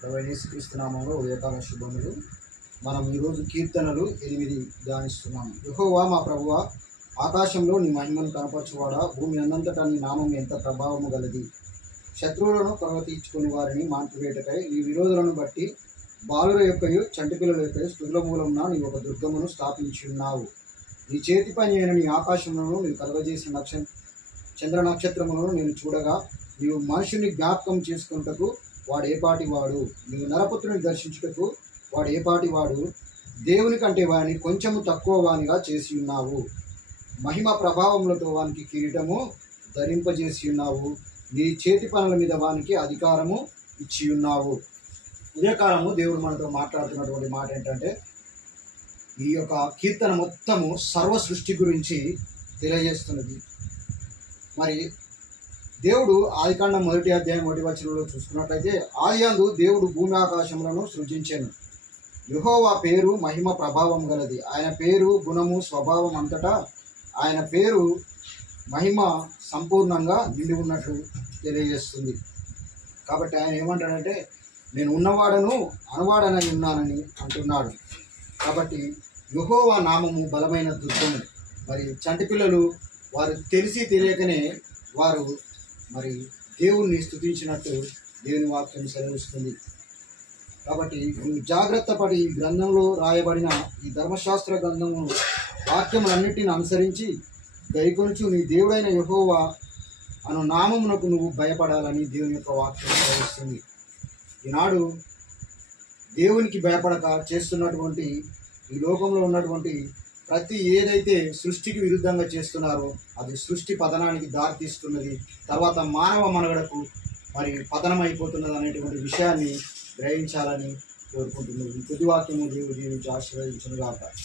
ప్రభు యేసుక్రీస్తు నామములో ఉదయకాల శుభములు. మనం ఈరోజు కీర్తనలు 8 ధ్యానిస్తున్నాము. యెహోవా మా ప్రభువా, ఆకాశంలో నీ మహిమను కనపరచువాడా, భూమి అన్నంతటా నీ నామం ఎంత ప్రభావము గలది. శత్రువులను పగ తీర్చుకుని వారిని మాన్పివేటకై నీ విరోధులను బట్టి బాలుర యొక్కయు చంటిపిల్లల యొక్కయు స్థుతుల మూలమున నీ ఒక దుర్గమును స్థాపించి ఉన్నావు. నీ చేతి పని అయిన నీ ఆకాశములను నీవు కలుగజేసిన చంద్ర నక్షత్రములను నేను చూడగా, నీవు మనుషుని జ్ఞాపకం చేసుకున్నటకు వాడు ఏపాటి వాడు, నీవు నరపుత్రుని దర్శించుటకు వాడు ఏపాటి వాడు. దేవుని కంటే వాడిని కొంచెము తక్కువ వానిగా చేసి ఉన్నావు. మహిమ ప్రభావములతో వానికి కిరీటము ధరింపజేసి ఉన్నావు. నీ చేతి పనుల మీద వానికి అధికారము ఇచ్చి ఉన్నావు. ఉదయకాలము దేవుడు మనతో మాట్లాడుతున్నటువంటి మాట ఏంటంటే, ఈ యొక్క కీర్తన మొత్తము సర్వ సృష్టి గురించి తెలియజేస్తున్నది. మరి దేవుడు ఆదికాండం 1వ అధ్యాయం 1వ వచనంలో చూసుకున్నట్లయితే, ఆదియందు దేవుడు భూమి ఆకాశములను సృజించెను. యెహోవా పేరు మహిమ ప్రభావం గలది. ఆయన పేరు గుణము స్వభావం అంతటా ఆయన పేరు మహిమ సంపూర్ణంగా నిండి ఉన్నట్లు తెలియజేస్తుంది. కాబట్టి ఆయన ఏమంటాడంటే, నేను ఉన్నవాడను అనువాడనై ఉన్నానని అంటున్నాడు. కాబట్టి యెహోవా నామము బలమైన దుర్గము. మరి చంటి పిల్లలు వారు తెలిసి తెలియకనే వారు మరి దేవుణ్ణి స్తుతించినట్టు దేవుని వాక్యం సెలవిస్తుంది. కాబట్టి నువ్వు జాగ్రత్త పడి ఈ గ్రంథంలో రాయబడిన ఈ ధర్మశాస్త్ర గ్రంథము వాక్యములన్నిటిని అనుసరించి గైకొనుచు నీ దేవుడైన యెహోవా అను నామమునకు నువ్వు భయపడాలని దేవుని యొక్క వాక్యం సెలవిస్తుంది. ఈనాడు దేవునికి భయపడక చేస్తున్నటువంటి ఈ లోకంలో ఉన్నటువంటి ప్రతి ఏదైతే సృష్టికి విరుద్ధంగా చేస్తున్నారో అది సృష్టి పతనానికి దారితీస్తున్నది. తర్వాత మానవ మనుగడకు మరి పతనం అయిపోతున్నది అనేటువంటి విషయాన్ని గ్రహించాలని కోరుకుంటున్నది. ఈ కొద్ది వాక్యము దేవుడు దీవించి ఆశీర్వదించును గాక.